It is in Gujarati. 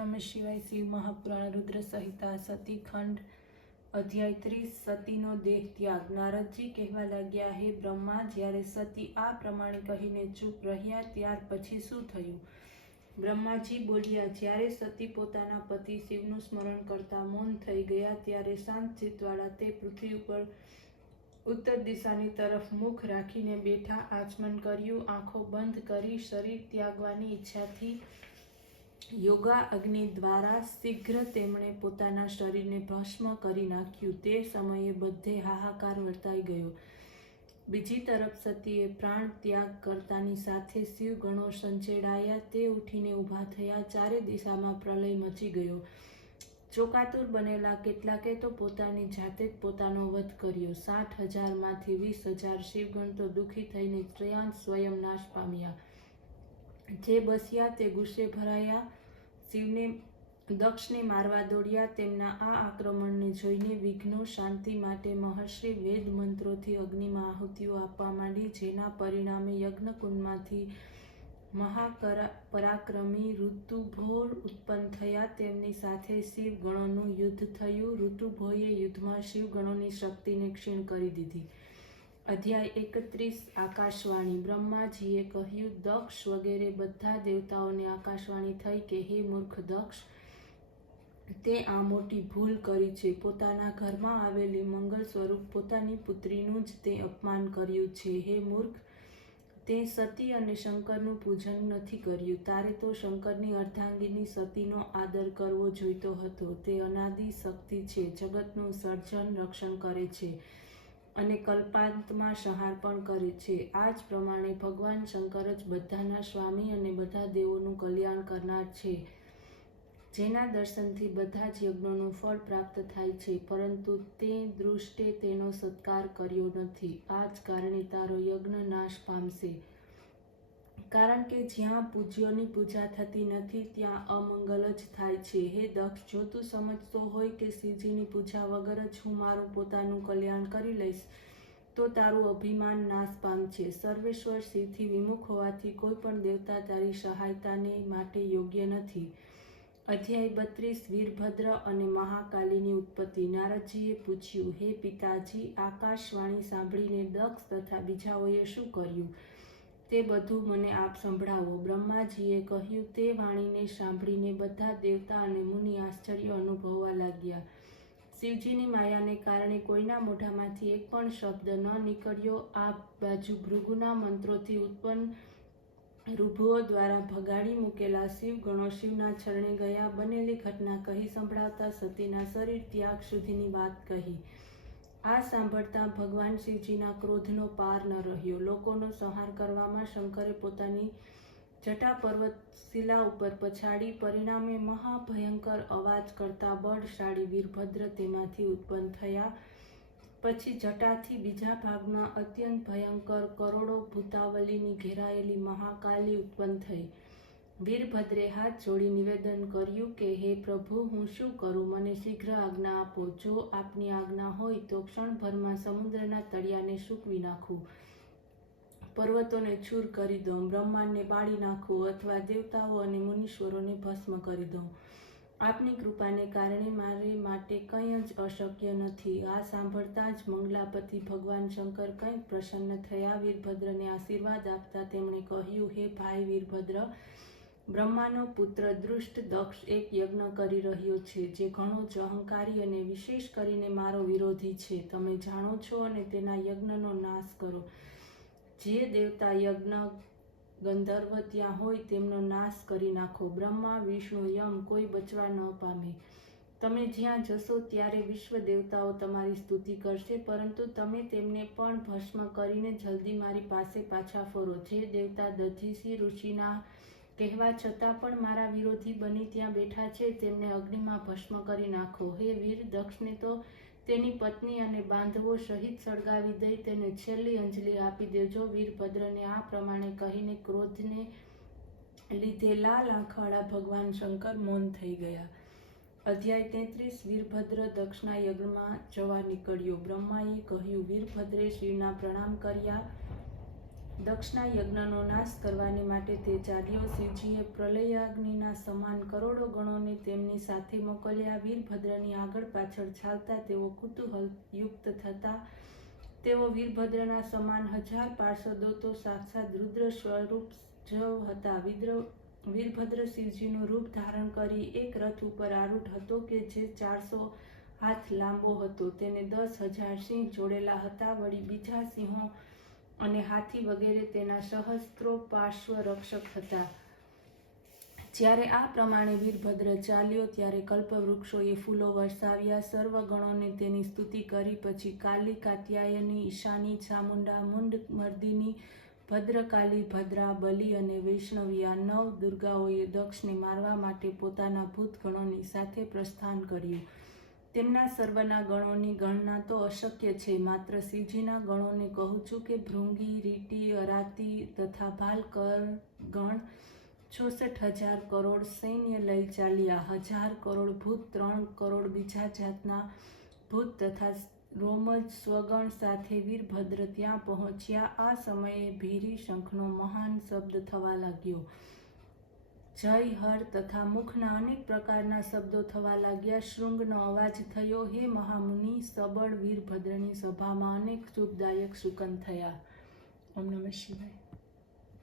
નમઃ શિવાય। શિવ મહાપુરાણ રુદ્ર સંહિતા સતીખંડ અધ્યાય 30 સતીનો દેહ ત્યાગ। નારદજી કહેવા લાગ્યા, હે બ્રહ્મા, જ્યારે સતી આ પ્રમાણે કહીને ચૂપ રહ્યા ત્યાર પછી શું થયું? બ્રહ્માજી બોલ્યા, જ્યારે સતી પોતાના પતિ શિવનું સ્મરણ કરતા મૌન થઈ ગયા ત્યારે શાંત ચિત્તવાળા તે પૃથ્વી ઉપર ઉત્તર દિશાની તરફ મુખ રાખીને બેઠા, આચમન કર્યું, આંખો બંધ કરી શરીર ત્યાગવાની ઈચ્છાથી યોગા અગ્નિ દ્વારા શીઘ્ર તેમણે પોતાના શરીરને ભસ્મ કરી નાખ્યું। તે સમયે બધે હાહાકાર વર્તાઈ ગયો। બીજી તરફ સતીએ પ્રાણ ત્યાગ કરતાની સાથે શિવ ગણો સંચેડાયા। તે ઉઠીને ઊભા થયા। ચારે દિશામાં પ્રલય મચી ગયો। ચોકાતુર બનેલા કેટલાકે તો પોતાની જાતે જ પોતાનો વધ કર્યો। 60,000 માંથી 20,000 શિવગણ તો દુઃખી થઈને સ્વયં નાશ પામ્યા। જે બસ્યા તે ગુસ્સે ભરાયા, શિવને દક્ષને મારવા દોડ્યા। તેમના આ આક્રમણને જોઈને વિઘ્નો શાંતિ માટે મહર્ષિ વેદ મંત્રોથી અગ્નિમાં આહુતિઓ આપવા માંડી, જેના પરિણામે યજ્ઞકુંડમાંથી મહાપરાક્રમી ઋતુભો ઉત્પન્ન થયા। તેમની સાથે શિવ ગણોનું યુદ્ધ થયું। ઋતુભોએ યુદ્ધમાં શિવ ગણોની શક્તિને ક્ષીણ કરી દીધી। અધ્યાય 31 આકાશવાણી। બ્રહ્માજીએ કહ્યું, દક્ષ વગેરે બધા દેવતાઓને આકાશવાણી થઈ કે, હે મૂર્ખ દક્ષ, તે આ મોટી ભૂલ કરી છે। પોતાના ઘરમાં આવેલી મંગલ સ્વરૂપ પોતાની પુત્રીનું જ તે અપમાન કર્યું છે। હે મૂર્ખ, તે સતી અને શંકરનું પૂજન નથી કર્યું। તારે તો શંકરની અર્ધાંગીની સતીનો આદર કરવો જોઈતો હતો। તે અનાદિ શક્તિ છે, જગતનું સર્જન રક્ષણ કરે છે અને કલ્પાંતમાં સંહાર પણ કરે છે। આ જ પ્રમાણે ભગવાન શંકર જ બધાના સ્વામી અને બધા દેવોનું કલ્યાણ કરનાર છે, જેના દર્શનથી બધા જ યજ્ઞોનું ફળ પ્રાપ્ત થાય છે, પરંતુ તે દૃષ્ટે તેનો સત્કાર કર્યો નથી। આ જ કારણે તારો યજ્ઞ નાશ પામશે, કારણ કે જ્યાં પૂજ્યોની પૂજા થતી નથી ત્યાં અમંગલ જ થાય છે। હે દક્ષ, જો તું સમજતો હોય કે શિવજીની પૂજા વગર જ હું મારું પોતાનું કલ્યાણ કરી લઈશ, તો તારું અભિમાન નાશ પામશે। સર્વેશ્વર શિવથી વિમુખ હોવાથી કોઈ પણ દેવતા તારી સહાયતાને માટે યોગ્ય નથી। અધ્યાય 32 વીરભદ્ર અને મહાકાલીની ઉત્પત્તિ। નારદજીએ પૂછ્યું, હે પિતાજી, આકાશવાણી સાંભળીને દક્ષ તથા બીજાઓએ શું કર્યું તે બધું મને આપ સંભળાવો। બ્રહ્માજીએ કહ્યું, તે વાણીને સાંભળીને બધા દેવતા અને મુનિ આશ્ચર્ય અનુભવવા લાગ્યા। શિવજીની માયાને કારણે કોઈના મોઢામાંથી એક પણ શબ્દ ન નીકળ્યો। આ બાજુ ભૃગુના મંત્રોથી ઉત્પન્ન ઋભુઓ દ્વારા ભગાડી મૂકેલા શિવ ગણો શિવના ચરણે ગયા। બનેલી ઘટના કહી સંભળાવતા સતીના શરીર ત્યાગ સુધીની વાત કહી। આ સાંભળતા ભગવાન શિવજીના ક્રોધનો પાર ન રહ્યો। લોકોનો સંહાર કરવામાં શંકરે પોતાની જટા પર્વત શિલા ઉપર પછાડી, પરિણામે મહાભયંકર અવાજ કરતા બળશાળી વીરભદ્ર તેમાંથી ઉત્પન્ન થયા। પછી જટાથી બીજા ભાગમાં અત્યંત ભયંકર કરોડો ભૂતાવલીની ઘેરાયેલી મહાકાલી ઉત્પન્ન થઈ। વીરભદ્રે હાથ જોડી નિવેદન કર્યું કે, હે પ્રભુ, હું શું કરું? મને શીઘ્ર આજ્ઞા આપો। જો આપની આજ્ઞા હોય તો ક્ષણભરમાં સમુદ્રના તળિયાને સૂકવી નાખું, પર્વતોને છૂર કરી દઉં, બ્રહ્માંડને બાળી નાખું અથવા દેવતાઓ અને મુનીશ્વરોને ભસ્મ કરી દઉં। આપની કૃપાને કારણે મારે માટે કંઈ જ અશક્ય નથી। આ સાંભળતા જ મંગલાપતિ ભગવાન શંકર કંઈક પ્રસન્ન થયા। વીરભદ્રને આશીર્વાદ આપતા તેમણે કહ્યું, હે ભાઈ વીરભદ્ર, બ્રહ્માનો પુત્ર દુષ્ટ દક્ષ એક યજ્ઞ કરી રહ્યો છે, જે ઘણો જ અહંકારી અને વિશેષ કરીને મારો વિરોધી છે। તમે જાણો છો અને તેના યજ્ઞનો નાશ કરો। જે દેવતા યજ્ઞ ગંધર્વ ત્યાં હોય તેમનો નાશ કરી નાખો। બ્રહ્મા, વિષ્ણુ, યમ કોઈ બચવા ન પામે। તમે જ્યાં જશો ત્યારે વિશ્વ દેવતાઓ તમારી સ્તુતિ કરશે, પરંતુ તમે તેમને પણ ભસ્મ કરીને જલ્દી મારી પાસે પાછા ફરો। જે દેવતા દધીસી ઋષિના કહેવા છતાં પણ મારા વિરોધી બની ત્યાં બેઠા છે, તેમને અગ્નિમાં ભસ્મ કરી નાખો। હે વીર, દક્ષને તો તેની પત્ની અને બાંધવો સહિત સળગાવી દઈ તેને છેલ્લી અંજલિ આપી દેજો। વીરભદ્રને આ પ્રમાણે કહીને ક્રોધને લીધે લાલ આંખવાળા ભગવાન શંકર મૌન થઈ ગયા। અધ્યાય 33 વીરભદ્ર દક્ષના યજ્ઞમાં જવા નીકળ્યો। બ્રહ્માએ કહ્યું, વીરભદ્રે શિવના પ્રણામ કર્યા દક્ષના યજ્ઞનો નાશ કરવાને માટે તે ચાલ્યો. શિવજીએ પ્રલયાગ્નિના સમાન કરોડો ગણોને તેમની સાથે મોકલ્યા. વીરભદ્રની આગળ પાછળ ચાલતા તેઓ કુતૂહલયુક્ત થતા. તેઓ વીરભદ્રના સમાન 1000 પાર્ષદો તો સાક્ષાત રુદ્ર સ્વરૂપ જ હતા. વીરભદ્ર શિવજીનું રૂપ ધારણ કરી એક રથ ઉપર આરૂઢ હતો કે જે 400 હાથ લાંબો હતો. તેને 10,000 સિંહ જોડેલા હતા. વળી બીજા સિંહો અને હાથી વગેરે તેના સહસ્ત્રો પાર્શ્વ રક્ષક હતા. જ્યારે આ પ્રમાણે વીરભદ્ર ચાલ્યો ત્યારે કલ્પવૃક્ષોએ ફૂલો વરસાવ્યા. સર્વ ગણોને તેની સ્તુતિ કરી. પછી કાલી, કાત્યાયની, ઈશાની, ચામુંડા, મુંડમર્દિની, ભદ્રકાલી, ભદ્રા, બલી અને વૈષ્ણવી આ 9 દુર્ગાઓએ દક્ષને મારવા માટે પોતાના ભૂતગણોની સાથે પ્રસ્થાન કર્યું. તેમના સર્વના ગણોની ગણના તો અશક્ય છે. માત્ર શિવજીના ગણોને કહું છું કે ભૃંગી, રીટી, અરાતી તથા ભાલકર ગણ 64,000 કરોડ સૈન્ય લઈ ચાલ્યા. 1000 કરોડ ભૂત, 3 કરોડ બીજા જાતના ભૂત તથા રોમજ સ્વગણ સાથે વીરભદ્ર ત્યાં પહોંચ્યા. આ સમયે ભેરી શંખનો મહાન શબ્દ થવા લાગ્યો. જય, હર તથા મુખના અનેક પ્રકારના શબ્દો થવા લાગ્યા. શૃંગનો અવાજ થયો. હે મહામુનિ, સબળ વીરભદ્રની સભામાં અનેક સુખદાયક સુકન થયા. ઓમ નમઃ શિવાય.